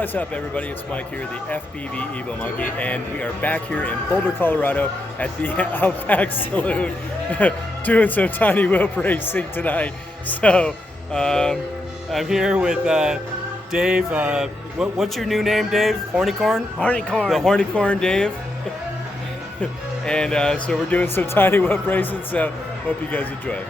What's up, everybody? It's Mike here, the FPV Evo Monkey, and we are back here in Boulder, Colorado at the Outback Saloon doing some tiny whoop racing tonight. So I'm here with Dave. What's your new name, Dave? Hornycorn? Hornycorn. The Hornycorn Dave. And so we're doing some tiny whoop racing, so hope you guys enjoy.